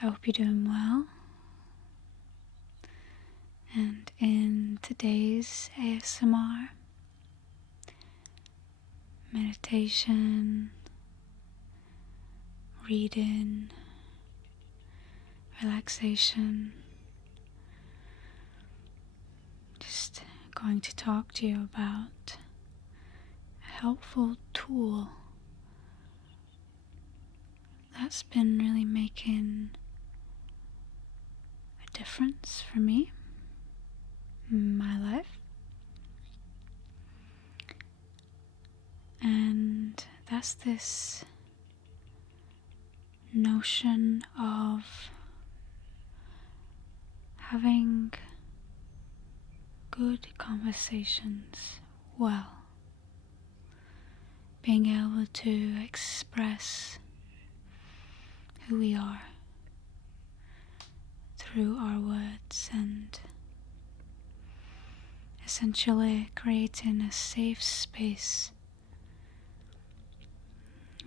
I hope you're doing well. And in today's ASMR, meditation, reading, relaxation, just going to talk to you about a helpful tool that's been really making a difference for me in my life. And that's this notion of having good conversations well, being able to express who we are through our words, and essentially creating a safe space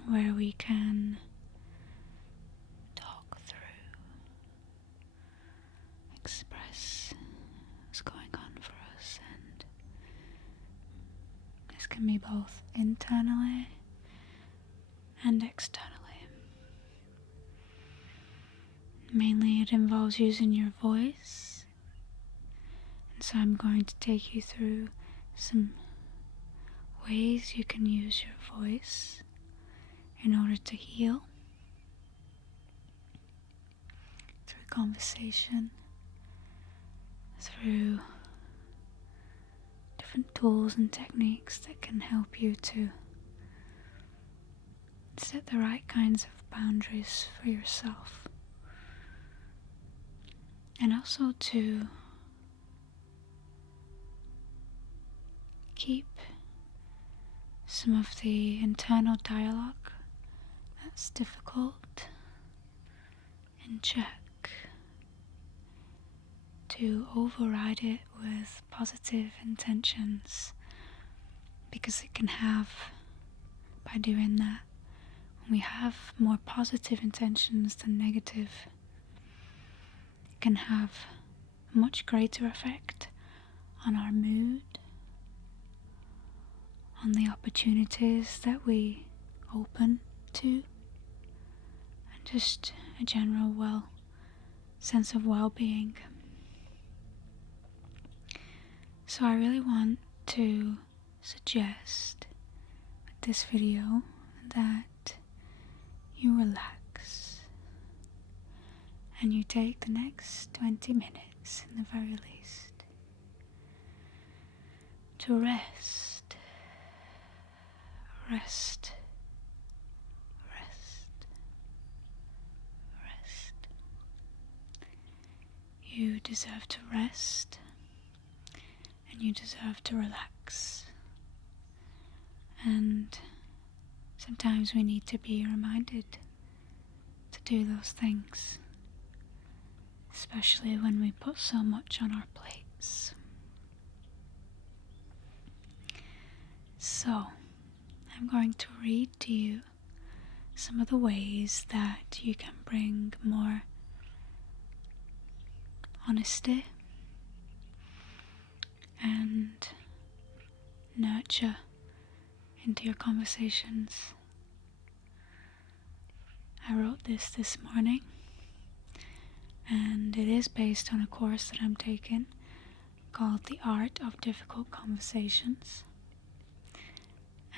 where we can talk through, express what's going on for us, and this can be both internally and externally. Mainly it involves using your voice, and so I'm going to take you through some ways you can use your voice in order to heal through conversation, through different tools and techniques that can help you to set the right kinds of boundaries for yourself, and also to keep some of the internal dialogue that's difficult in check, to override it with positive intentions, because it can have, by doing that, when we have more positive intentions than negative, it can have a much greater effect on our mood, on the opportunities that we open to, and just a general sense of well-being. So I really want to suggest with this video that you relax and you take the next 20 minutes in the very least to rest, rest, rest, rest. You deserve to rest, and you deserve to relax. And sometimes we need to be reminded to do those things, especially when we put so much on our plates. So, I'm going to read to you some of the ways that you can bring more honesty and nurture into your conversations. I wrote this morning, and it is based on a course that I'm taking called The Art of Difficult Conversations.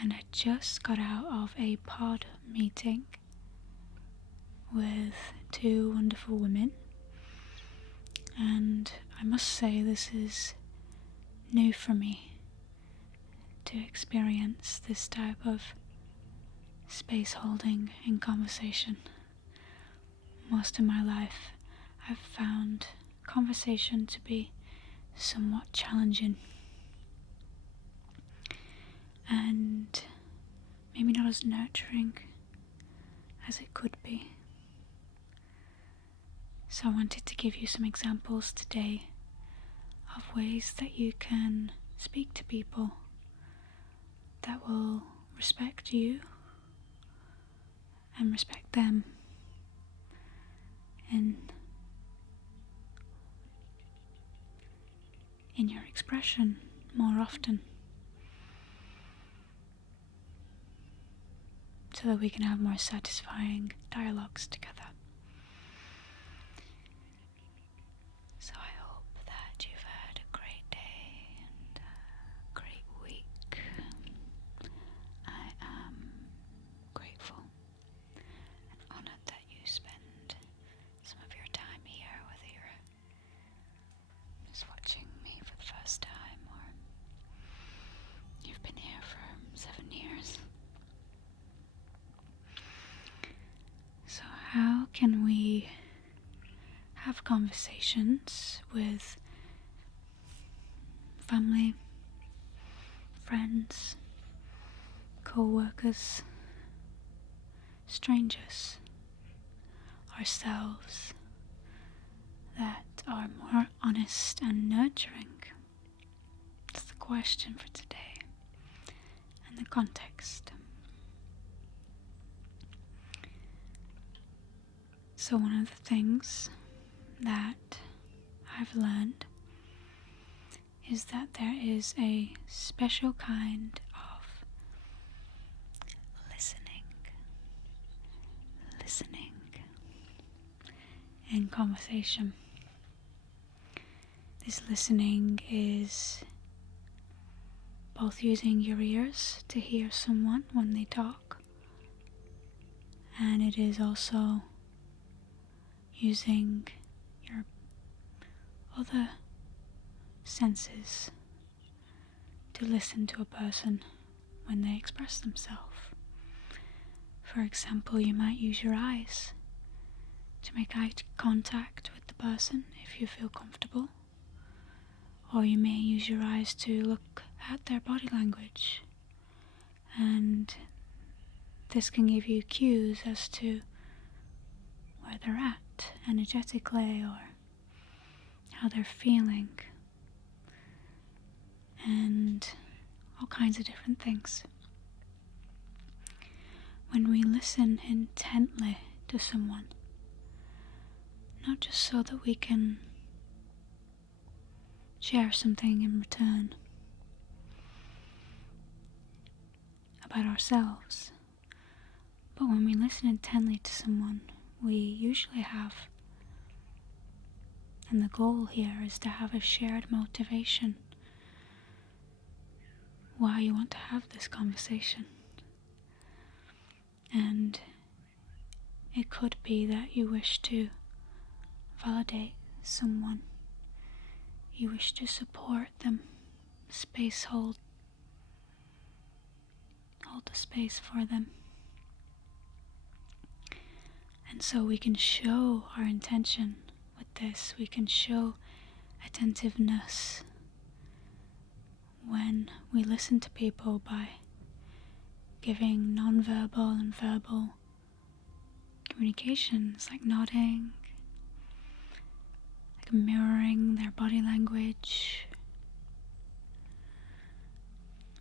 And I just got out of a pod meeting with two wonderful women, and I must say this is new for me to experience this type of space holding in conversation. Most of my life I've found conversation to be somewhat challenging and maybe not as nurturing as it could be. So I wanted to give you some examples today of ways that you can speak to people that will respect you and respect them in your expression more often, so that we can have more satisfying dialogues together. So I hope that you've had a great day and a great week. I am grateful and honored that you spend some of your time here, whether you're just watching me for the first time or you've been here for 7 years. So how can we have conversations with family, friends, co-workers, strangers, ourselves, that are more honest and nurturing? That's the question for today and the context. So one of the things that I've learned is that there is a special kind of listening in conversation. This listening is both using your ears to hear someone when they talk, and it is also using your other senses to listen to a person when they express themselves. For example, you might use your eyes to make eye contact with the person if you feel comfortable, or you may use your eyes to look at their body language, and this can give you cues as to where they're at energetically or how they're feeling, and all kinds of different things. When we listen intently to someone, not just so that we can share something in return about ourselves, but when we listen intently to someone, we usually have, and the goal here is to have a shared motivation why you want to have this conversation. And it could be that you wish to validate someone, you wish to support them, hold the space for them. And so we can show our intention with this. We can show attentiveness when we listen to people by giving non-verbal and verbal communications, like nodding, like mirroring their body language,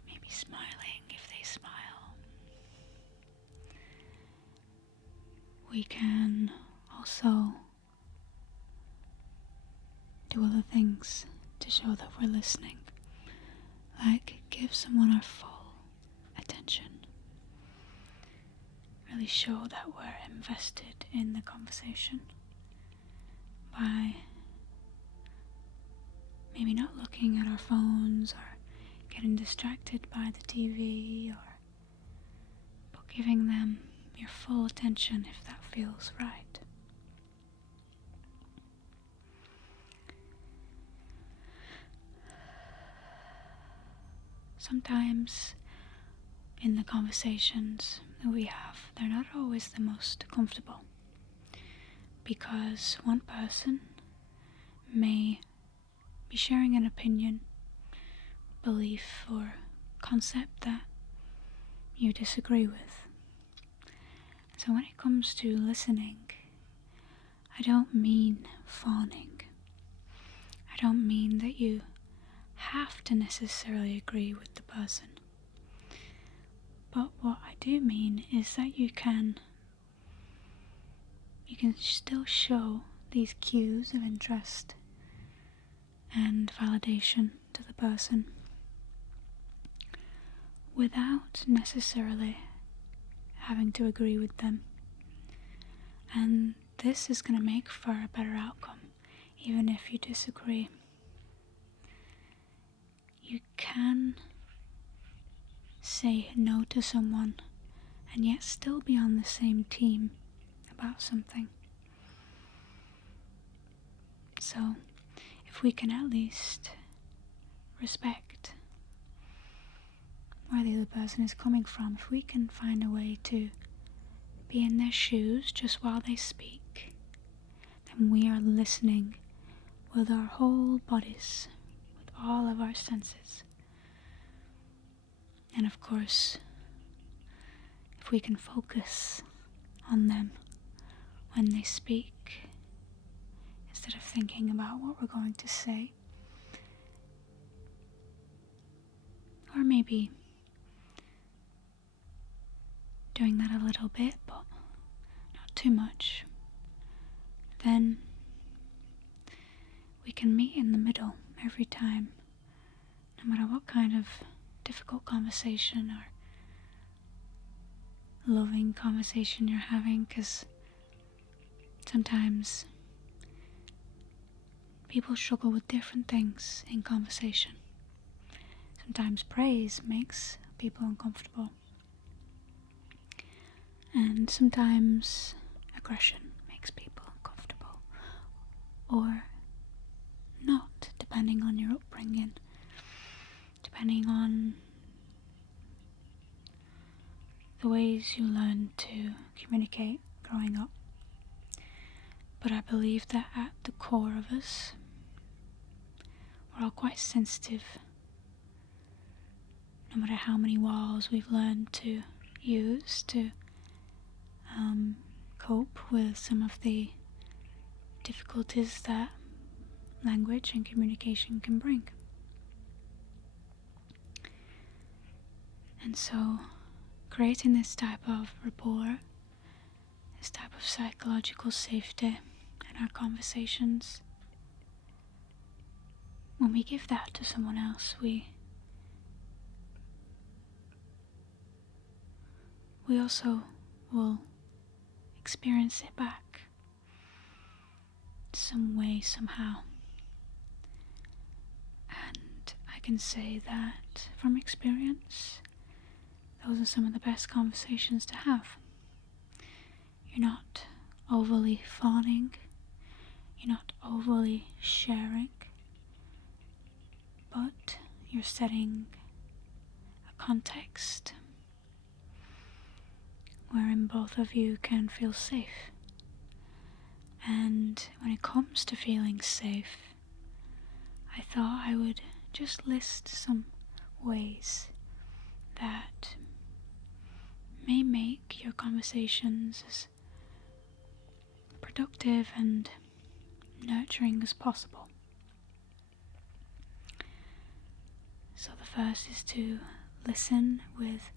maybe smiling if they smile. We can also do other things to show that we're listening, like give someone our full attention. Really show that we're invested in the conversation by maybe not looking at our phones or getting distracted by the TV, but giving them your full attention if that feels right. Sometimes in the conversations that we have, they're not always the most comfortable, because one person may be sharing an opinion, belief, or concept that you disagree with. So when it comes to listening, I don't mean fawning. I don't mean that you have to necessarily agree with the person. But what I do mean is that you can you can still show these cues of interest and validation to the person without necessarily having to agree with them. And this is going to make for a better outcome, even if you disagree. You can say no to someone and yet still be on the same team about something. So, if we can at least respect where the other person is coming from, if we can find a way to be in their shoes just while they speak, then we are listening with our whole bodies, with all of our senses. And of course, if we can focus on them when they speak, instead of thinking about what we're going to say, or maybe doing that a little bit, but not too much, then we can meet in the middle every time, no matter what kind of difficult conversation or loving conversation you're having, because sometimes people struggle with different things in conversation. Sometimes praise makes people uncomfortable, and sometimes aggression makes people uncomfortable, or not, depending on your upbringing, depending on the ways you learn to communicate growing up. But I believe that at the core of us, we're all quite sensitive, no matter how many walls we've learned to use to cope with some of the difficulties that language and communication can bring. And so, creating this type of rapport, this type of psychological safety in our conversations, when we give that to someone else, we also will experience it back some way, somehow. And I can say that from experience, those are some of the best conversations to have. You're not overly fawning, you're not overly sharing, but you're setting a context wherein both of you can feel safe. And when it comes to feeling safe, I thought I would just list some ways that may make your conversations as productive and nurturing as possible. So the first is to listen with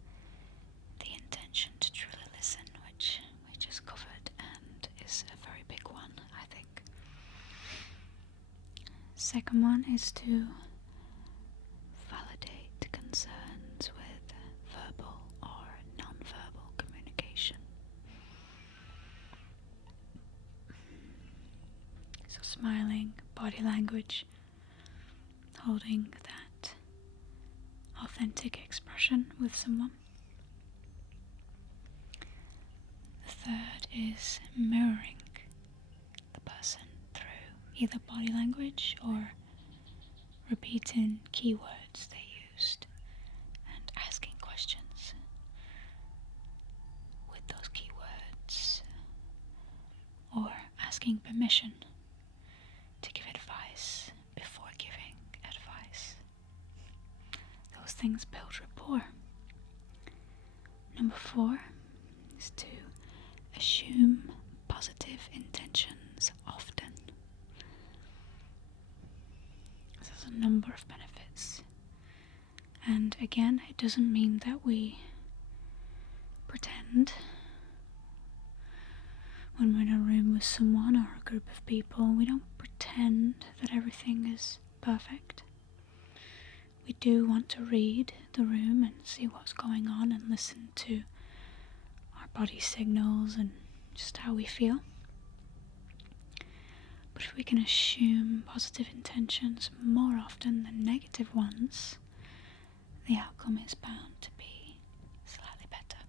the intention to truly listen, which we just covered and is a very big one, I think. Second one is to validate concerns with verbal or non-verbal communication. So smiling, body language, holding that authentic expression with someone. The third is mirroring the person through either body language or repeating keywords they used and asking questions with those keywords, or asking permission to give advice before giving advice. Those things build rapport. Number 4 is to assume positive intentions often. This has a number of benefits. And again, it doesn't mean that we pretend when we're in a room with someone or a group of people, we don't pretend that everything is perfect. We do want to read the room and see what's going on and listen to our body signals and just how we feel. But if we can assume positive intentions more often than negative ones, the outcome is bound to be slightly better.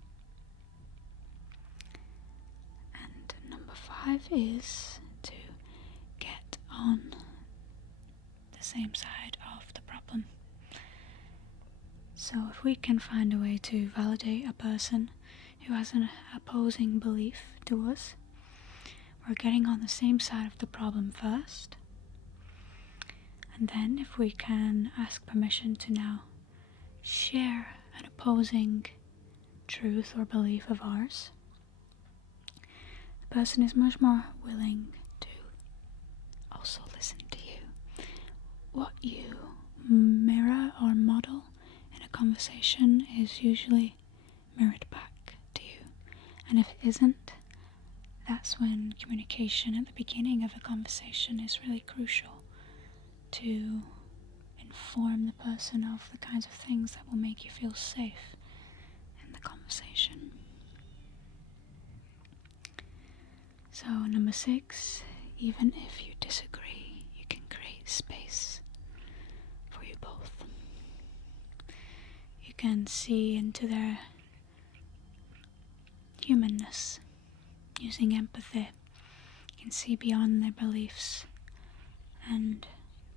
And number 5 is to get on the same side of the problem. So if we can find a way to validate a person who has an opposing belief to us, we're getting on the same side of the problem first. And then if we can ask permission to now share an opposing truth or belief of ours, the person is much more willing to also listen to you. What you mirror or model in a conversation is usually mirrored back to you. And if it isn't, that's when communication at the beginning of a conversation is really crucial to inform the person of the kinds of things that will make you feel safe in the conversation. So number 6, even if you disagree, you can create space for you both. You can see into their humanness using empathy. You can see beyond their beliefs and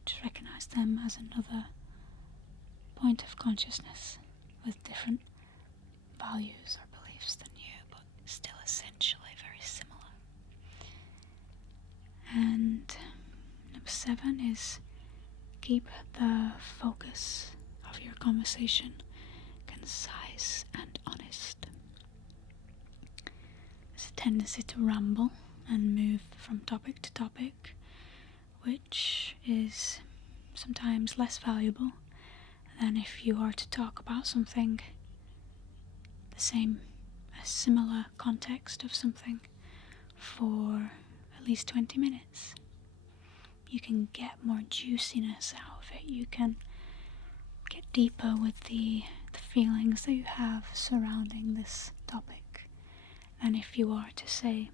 just recognize them as another point of consciousness with different values or beliefs than you, but still essentially very similar. And number 7 is keep the focus of your conversation concise and honest. There's a tendency to ramble and move from topic to topic, which is sometimes less valuable than if you are to talk about something, a similar context of something, for at least 20 minutes. You can get more juiciness out of it. You can get deeper with the feelings that you have surrounding this topic than if you are to say,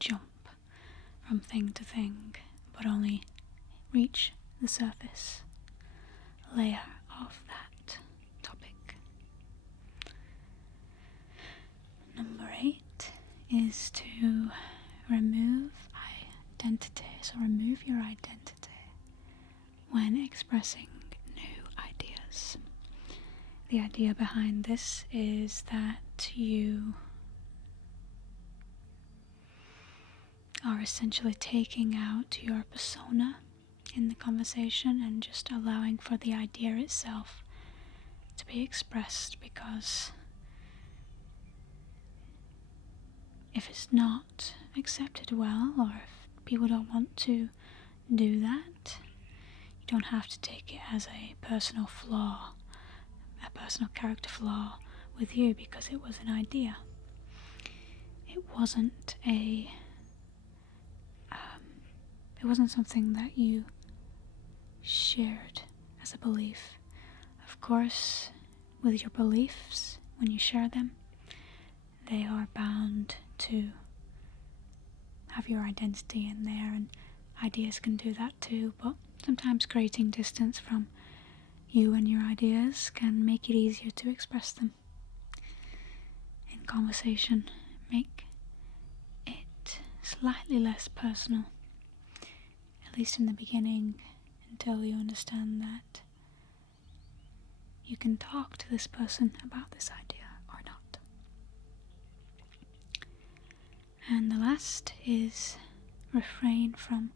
jump from thing to thing, but only reach the surface layer of that topic. Number 8 is to remove identity. So remove your identity when expressing new ideas. The idea behind this is that you are essentially taking out your persona in the conversation and just allowing for the idea itself to be expressed, because if it's not accepted well, or if people don't want to do that, you don't have to take it as a personal flaw, a personal character flaw with you, because it was an idea. It wasn't something that you shared as a belief. Of course, with your beliefs, when you share them, they are bound to have your identity in there, and ideas can do that too, but sometimes creating distance from you and your ideas can make it easier to express them. In conversation, make it slightly less personal, at least in the beginning, until you understand that you can talk to this person about this idea or not. And the last is refrain from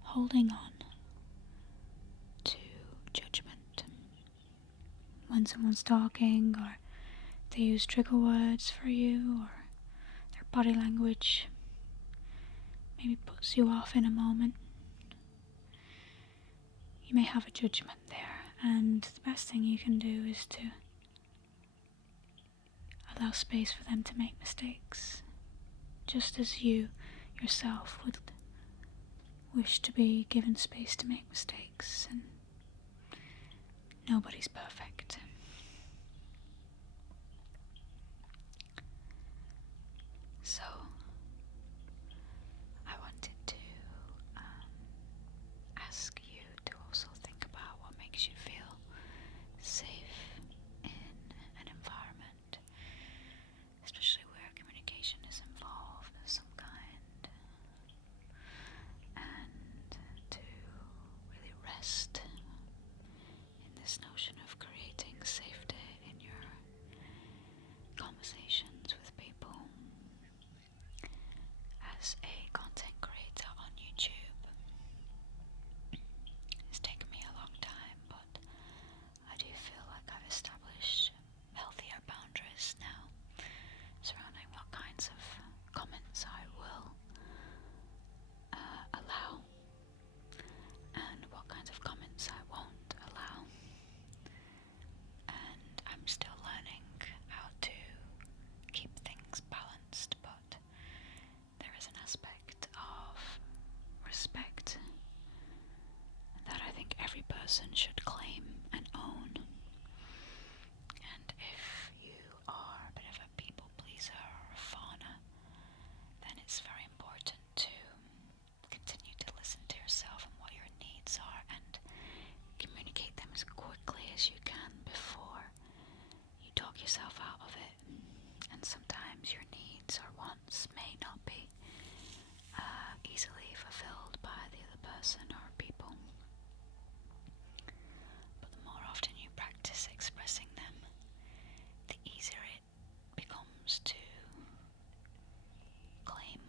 holding on to judgment. When someone's talking, or they use trigger words for you, or their body language maybe puts you off in a moment, you may have a judgment there, and the best thing you can do is to allow allow space for them to make mistakes, just as you yourself would wish to be given space to make mistakes, and nobody's perfect. So, I wanted to ask you to also think about what makes you feel safe in an environment, especially where communication is involved of some kind, and to really rest in this notion of creating safety in your conversations with people. As a content creator on YouTube, it's taken me a long time, but I do feel like I've established healthier boundaries now surrounding what kinds of comments I will allow and what kinds of comments I won't allow. And I'm still learning how to keep things balanced, but there is an aspect of respect that I think every person should claim and own. And if you are a bit of a people pleaser or a fawner, then it's very important to continue to listen to yourself and what your needs are and communicate them as quickly as you can before you talk yourself out of it. And sometimes your needs or wants may not be easily fulfilled by the other person or people. But the more often you practice expressing them, the easier it becomes to claim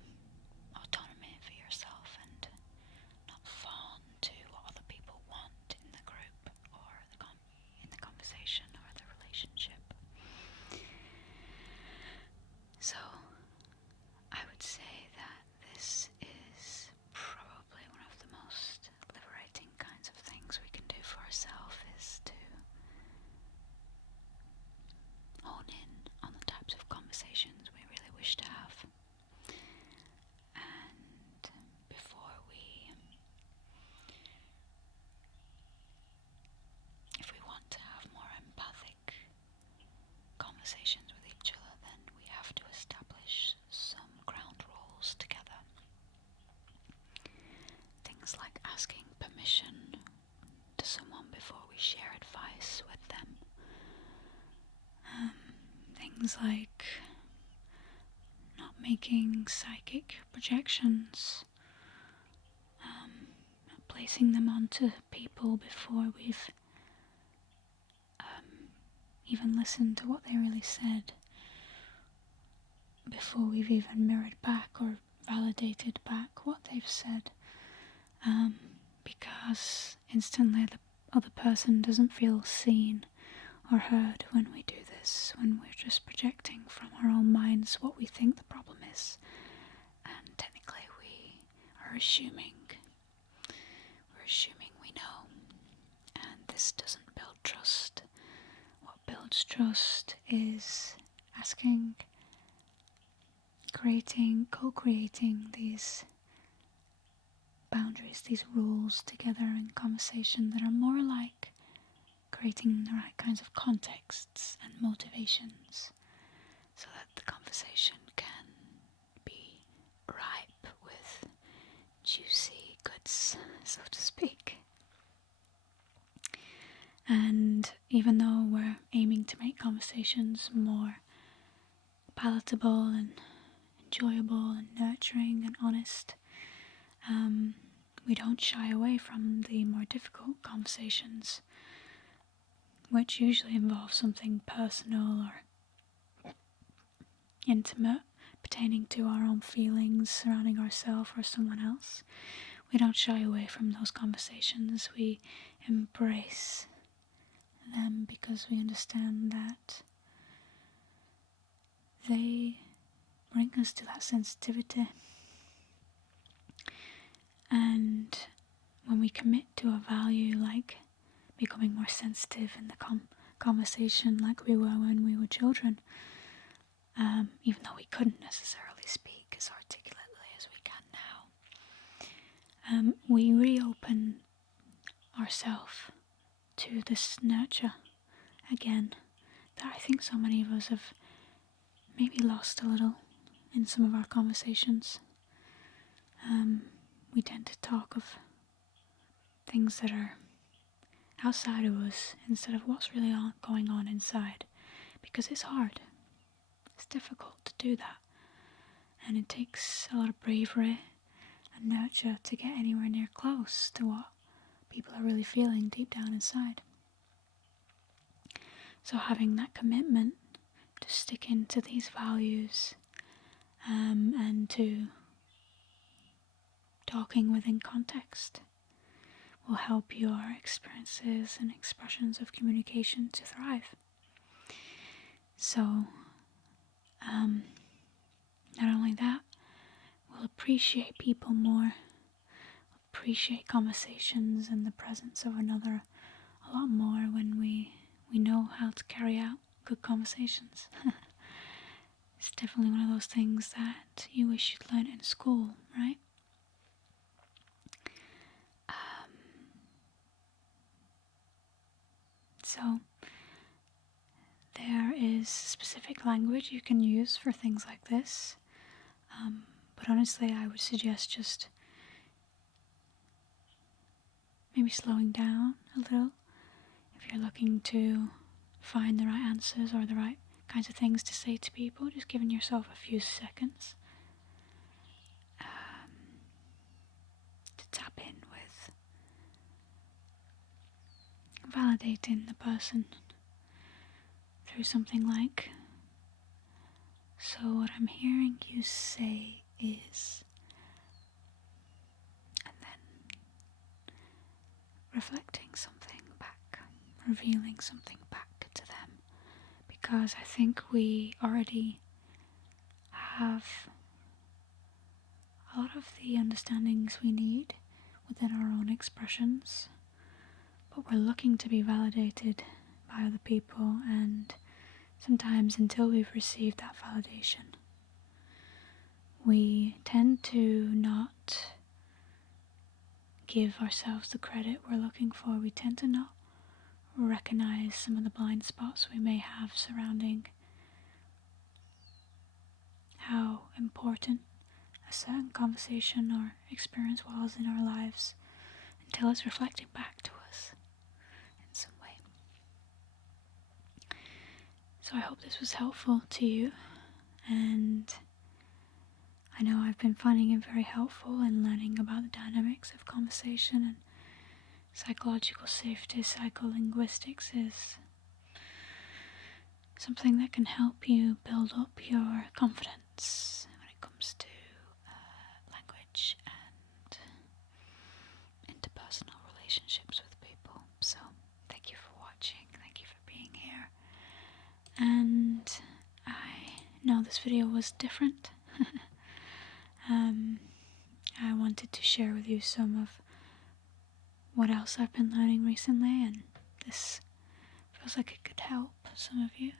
autonomy for yourself and not fawn to what other people want in the group or in the conversation or the relationship. So, I would say that this is probably one of the most liberating kinds of things we can do for ourselves, is to hone in on the types of conversations we really wish to have. And if we want to have more empathic conversations with each other, then we have to establish some ground rules together. Things like asking permission to someone before we share advice with them. Things like not making psychic projections, not placing them onto people before we've even listened to what they really said, before we've even mirrored back or validated back what they've said, because instantly the other person doesn't feel seen or heard when we do this, when we're just projecting from our own minds what we think the problem is, and technically we are assuming we know, and this doesn't build trust. What builds trust is co-creating these boundaries, these rules together in conversation that are more like creating the right kinds of contexts and motivations, so that the conversation can be ripe with juicy goods, so to speak. And even though we're aiming to make conversations more palatable and enjoyable and nurturing and honest, we don't shy away from the more difficult conversations, which usually involve something personal or intimate pertaining to our own feelings surrounding ourselves or someone else. We don't shy away from those conversations. We embrace them because we understand that they bring us to that sensitivity. And when we commit to a value like becoming more sensitive in the conversation like we were when we were children, even though we couldn't necessarily speak as articulately as we can now. We reopen ourselves to this nurture again that I think so many of us have maybe lost a little in some of our conversations. We tend to talk of things that are outside of us instead of what's really going on inside, because it's hard. It's difficult to do that, and it takes a lot of bravery and nurture to get anywhere near close to what people are really feeling deep down inside. So having that commitment to stick into these values and to talking within context will help your experiences and expressions of communication to thrive. So, not only that, we'll appreciate people more, appreciate conversations and the presence of another a lot more when we know how to carry out good conversations. It's definitely one of those things that you wish you'd learned in school, right? So there is specific language you can use for things like this, but honestly I would suggest just maybe slowing down a little if you're looking to find the right answers or the right kinds of things to say to people. Just giving yourself a few seconds to tap in with validating the person through something like, so what I'm hearing you say is, and then reflecting something back, revealing something back to them, because I think we already have a lot of the understandings we need within our own expressions, but we're looking to be validated by other people, and sometimes until we've received that validation, we tend to not give ourselves the credit we're looking for. We tend to not recognize some of the blind spots we may have surrounding how important a certain conversation or experience was in our lives until it's reflecting back to us in some way. So I hope this was helpful to you, and I know I've been finding it very helpful in learning about the dynamics of conversation, and psychological safety. Psycholinguistics is something that can help you build up your confidence when it comes to language and interpersonal relationships with people. So thank you for watching, thank you for being here, and I know this video was different. I wanted to share with you some of what else I've been learning recently, and this feels like it could help some of you.